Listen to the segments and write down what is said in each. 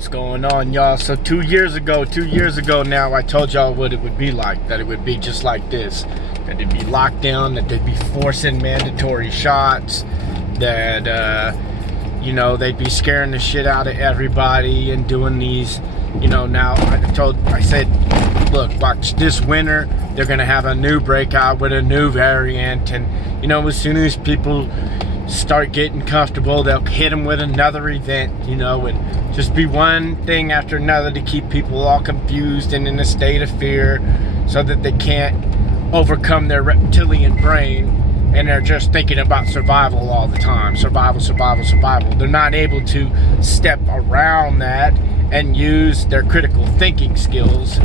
What's going on, y'all? So 2 years ago now, I told y'all what it would be like, that it would be just like this, that it'd be locked down, that they'd be forcing mandatory shots, that you know, they'd be scaring the shit out of everybody and doing these, you know. Now I said, look, watch this winter, they're gonna have a new breakout with a new variant, and you know, as soon as people start getting comfortable, they'll hit them with another event, you know, and just be one thing after another to keep people all confused and in a state of fear, so that they can't overcome their reptilian brain and they're just thinking about survival all the time. Survival. They're not able to step around that and use their critical thinking skills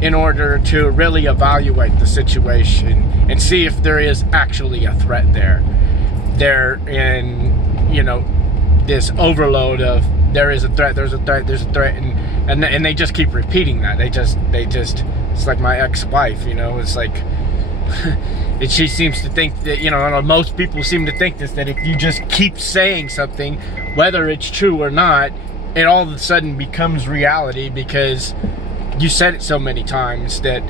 in order to really evaluate the situation and see if there is actually a threat there. They're in, you know, this overload of there is a threat, there's a threat, and they just keep repeating that. They just it's like my ex-wife, you know, it's like and she seems to think that, you know, most people seem to think this, that if you just keep saying something, whether it's true or not, it all of a sudden becomes reality because you said it so many times that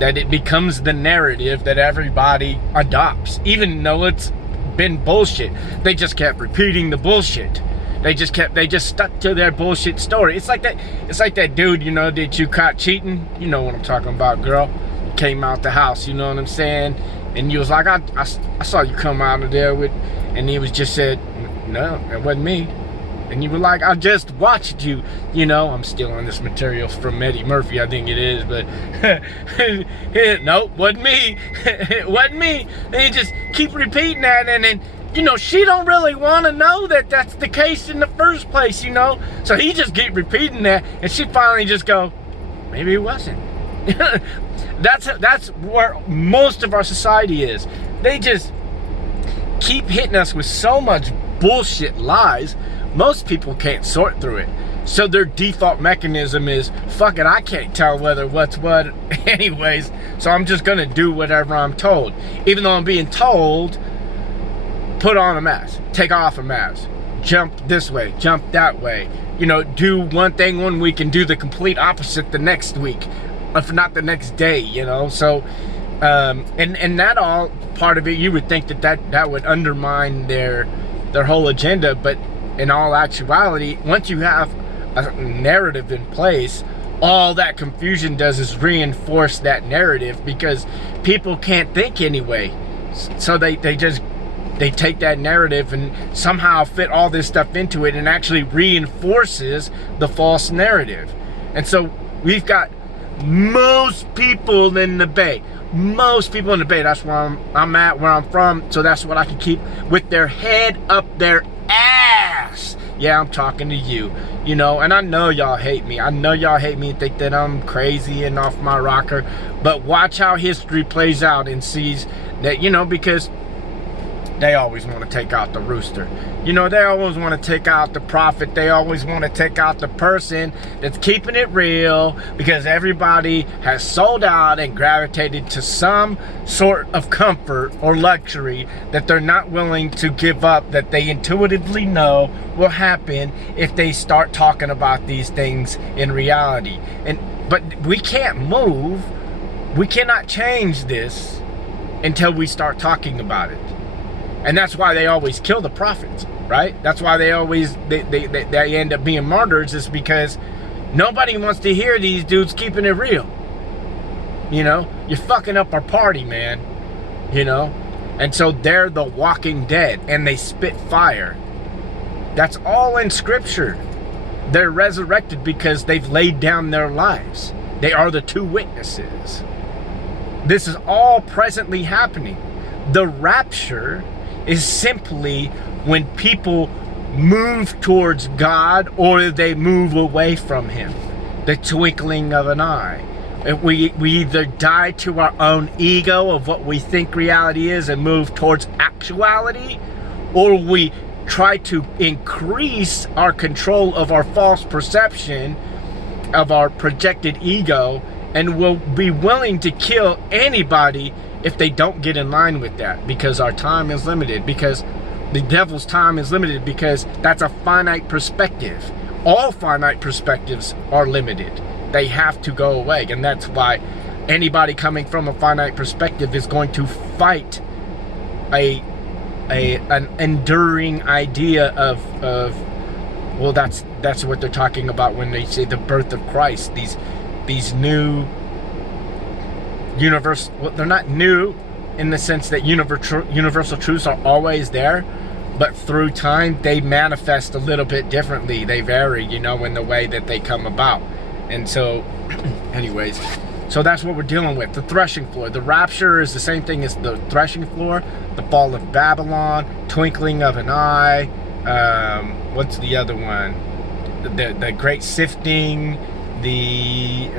it becomes the narrative that everybody adopts, even though it's been bullshit. They just kept repeating the bullshit. They just stuck to their bullshit story. It's like that dude, you know, that you caught cheating. You know what I'm talking about, girl. Came out the house, you know what I'm saying? And you was like, I saw you come out of there with, and he was just said, no, it wasn't me. And you were like, I just watched you. You know, I'm stealing this material from Eddie Murphy, I think it is, but no, wasn't me. It wasn't me. And you just keep repeating that, and then, you know, she don't really want to know that that's the case in the first place, you know? So he just keep repeating that, and she finally just go, maybe it wasn't. That's where most of our society is. They just keep hitting us with so much bullshit lies. Most people can't sort through it. So their default mechanism is, fuck it, I can't tell whether what's what anyways, so I'm just gonna do whatever I'm told. Even though I'm being told, put on a mask, take off a mask, jump this way, jump that way. You know, do one thing one week and do the complete opposite the next week, if not the next day, you know. So and that all part of it, you would think that would undermine their whole agenda, but in all actuality, once you have a narrative in place, all that confusion does is reinforce that narrative, because people can't think anyway. So they take that narrative and somehow fit all this stuff into it, and actually reinforces the false narrative. And so we've got most people in the Bay. Most people in the Bay, that's where I'm at, where I'm from, so that's what I can keep, with their head up their ass. Yeah, I'm talking to you, you know, and I know y'all hate me. I know y'all hate me and think that I'm crazy and off my rocker, but watch how history plays out and sees that, you know, because they always want to take out the rooster. You know, they always want to take out the prophet. They always want to take out the person that's keeping it real, because everybody has sold out and gravitated to some sort of comfort or luxury that they're not willing to give up, that they intuitively know will happen if they start talking about these things in reality. But we can't move. We cannot change this until we start talking about it. And that's why they always kill the prophets, right? That's why they always, they end up being martyrs, is because nobody wants to hear these dudes keeping it real. You know, you're fucking up our party, man. You know? And so they're the walking dead, and they spit fire. That's all in scripture. They're resurrected because they've laid down their lives. They are the two witnesses. This is all presently happening. The rapture is simply when people move towards God or they move away from Him. The twinkling of an eye. We either die to our own ego of what we think reality is and move towards actuality, or we try to increase our control of our false perception of our projected ego, and will be willing to kill anybody if they don't get in line with that, because our time is limited, because the devil's time is limited, because that's a finite perspective. all finite perspectives are limited. They have to go away. And that's why anybody coming from a finite perspective is going to fight an enduring idea of well, that's what they're talking about when they say the birth of Christ. These new universe, well, they're not new in the sense that universal truths are always there, but through time they manifest a little bit differently. They vary, you know, in the way that they come about. And so anyways, so that's what we're dealing with. The threshing floor. The rapture is the same thing as the threshing floor. The fall of Babylon, twinkling of an eye, what's the other one? The great sifting, the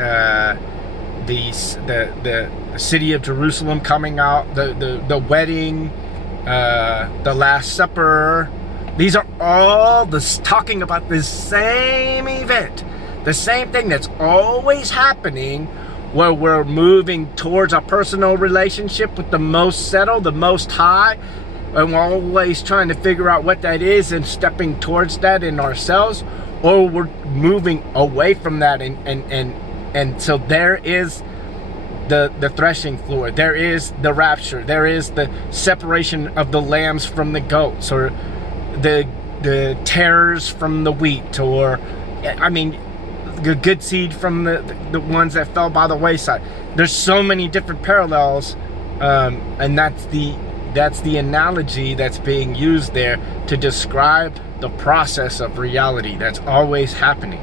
city of Jerusalem coming out, the wedding, the Last Supper. These are all talking about the same event, the same thing that's always happening, where we're moving towards a personal relationship with the most settled, the most high, and we're always trying to figure out what that is and stepping towards that in ourselves, or we're moving away from that, and so there is the threshing floor, there is the rapture, there is the separation of the lambs from the goats, or the tares from the wheat, or I mean the good seed from the ones that fell by the wayside. There's so many different parallels, and that's the analogy that's being used there to describe the process of reality that's always happening.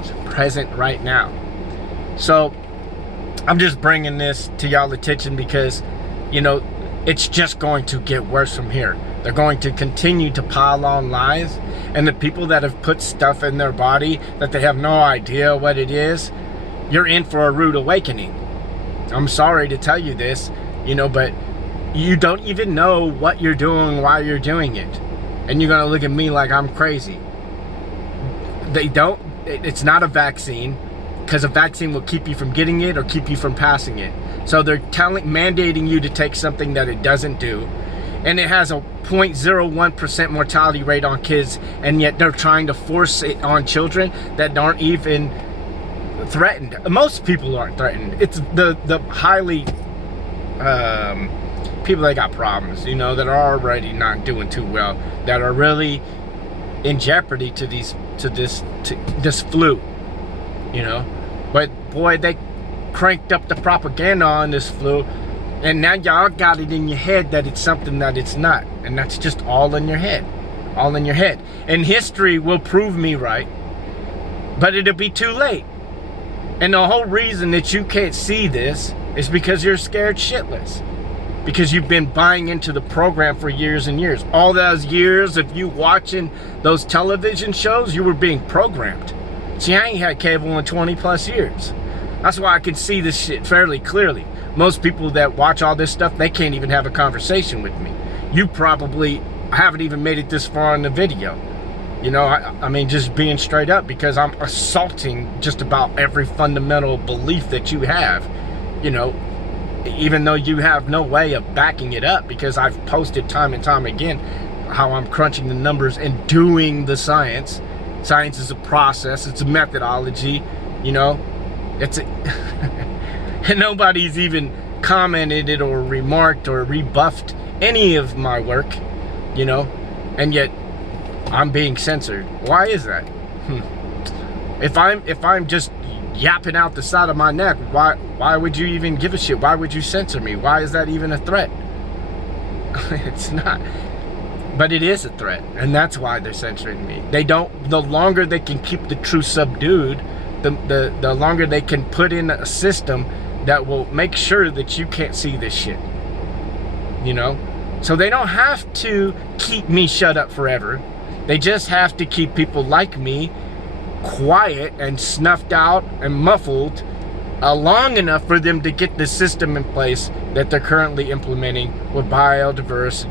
It's present right now. So I'm just bringing this to y'all attention because, you know, it's just going to get worse from here. They're going to continue to pile on lies, and the people that have put stuff in their body that they have no idea what it is, you're in for a rude awakening. I'm sorry to tell you this, you know, but you don't even know what you're doing while you're doing it, and you're gonna look at me like I'm crazy. It's not a vaccine, because a vaccine will keep you from getting it or keep you from passing it. So they're mandating you to take something that it doesn't do, and it has a 0.01% mortality rate on kids, and yet they're trying to force it on children that aren't even threatened. Most people aren't threatened. It's the highly people that got problems, you know, that are already not doing too well, that are really in jeopardy to this flu, you know. But boy, they cranked up the propaganda on this flu, and now y'all got it in your head that it's something that it's not, and that's just all in your head, all in your head. And history will prove me right, but it'll be too late. And the whole reason that you can't see this is because you're scared shitless, because you've been buying into the program for years and years. All those years of you watching those television shows, you were being programmed. See, I ain't had cable in 20 plus years. That's why I can see this shit fairly clearly. Most people that watch all this stuff, they can't even have a conversation with me. You probably haven't even made it this far in the video. You know, I mean, just being straight up, because I'm assaulting just about every fundamental belief that you have, you know, even though you have no way of backing it up, because I've posted time and time again how I'm crunching the numbers and doing the science. Science is a process, it's a methodology, you know. And nobody's even commented it or remarked or rebuffed any of my work, you know, and yet I'm being censored. Why is that? If I'm just yapping out the side of my neck, why would you even give a shit? Why would you censor me? Why is that even a threat? It's not. But it is a threat, and that's why they're censoring me. They don't, the longer they can keep the truth subdued, the longer they can put in a system that will make sure that you can't see this shit, you know. So they don't have to keep me shut up forever. They just have to keep people like me quiet and snuffed out and muffled long enough for them to get the system in place that they're currently implementing with bio-identity,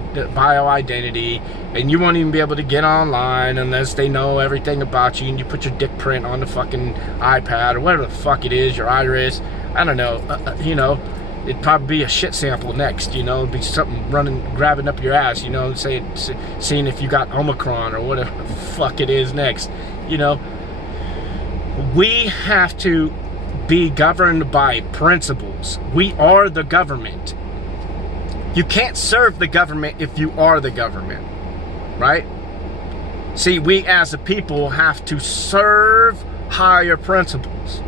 and you won't even be able to get online unless they know everything about you, and you put your dick print on the fucking iPad or whatever the fuck it is, your iris, I don't know, you know. It'd probably be a shit sample next, you know. It'd be something grabbing up your ass, you know, seeing if you got Omicron or whatever the fuck it is next, you know. We have to be governed by principles. We are the government. You can't serve the government if you are the government, right? See, we as a people have to serve higher principles.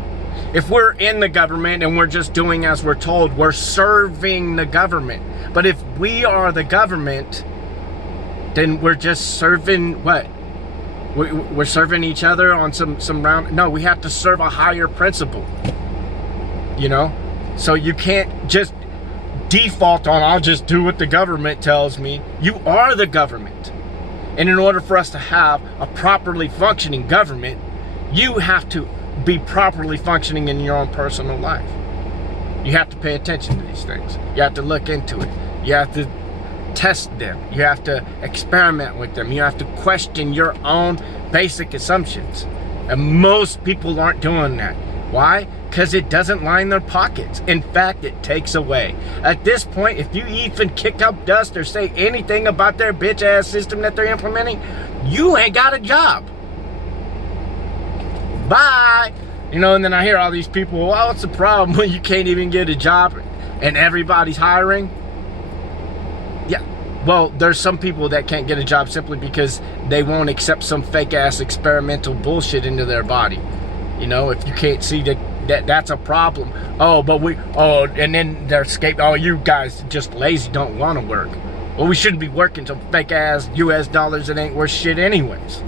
If we're in the government and we're just doing as we're told, we're serving the government. But if we are the government, then we're just serving what? We're serving each other on some round. No, we have to serve a higher principle. You know? So you can't just default on, I'll just do what the government tells me. You are the government. And in order for us to have a properly functioning government, you have to be properly functioning in your own personal life. You have to pay attention to these things. You have to look into it. You have to test them. You have to experiment with them. You have to question your own basic assumptions. And most people aren't doing that. Why? Because it doesn't line their pockets. In fact, it takes away. At this point, if you even kick up dust or say anything about their bitch ass system that they're implementing, you ain't got a job. Bye. You know, and then I hear all these people, well, what's the problem when you can't even get a job and everybody's hiring? Yeah, well, there's some people that can't get a job simply because they won't accept some fake ass experimental bullshit into their body. You know, if you can't see that's a problem. And then they're escaped. Oh, you guys just lazy, don't want to work. Well, we shouldn't be working some fake ass US dollars that ain't worth shit anyways.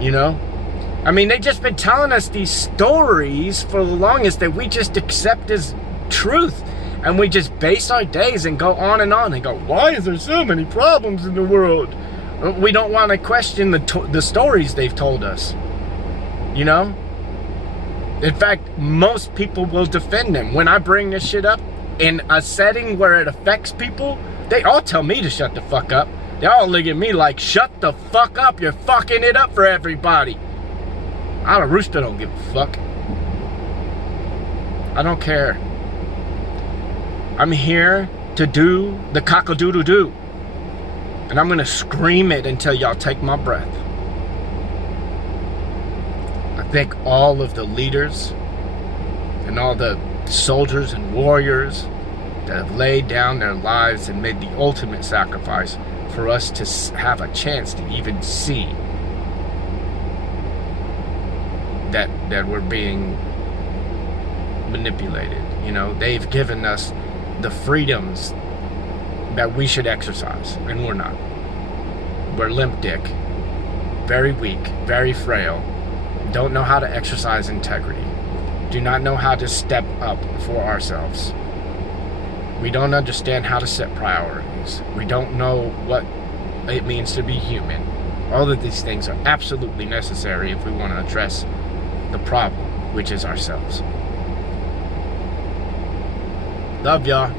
You know? I mean, they just been telling us these stories for the longest that we just accept as truth. And we just base our days and go on and go, why is there so many problems in the world? We don't want to question the stories they've told us. You know? In fact, most people will defend them. When I bring this shit up in a setting where it affects people, they all tell me to shut the fuck up. They all look at me like, shut the fuck up, you're fucking it up for everybody. I Rooster don't give a fuck. I don't care. I'm here to do the cock-a-doodle-doo. And I'm gonna scream it until y'all take my breath. I thank all of the leaders and all the soldiers and warriors that have laid down their lives and made the ultimate sacrifice for us to have a chance to even see that we're being manipulated. You know, they've given us the freedoms that we should exercise, and we're not. We're limp dick, very weak, very frail, don't know how to exercise integrity, do not know how to step up for ourselves. We don't understand how to set priorities. We don't know what it means to be human. All of these things are absolutely necessary if we want to address the problem, which is ourselves. Love y'all.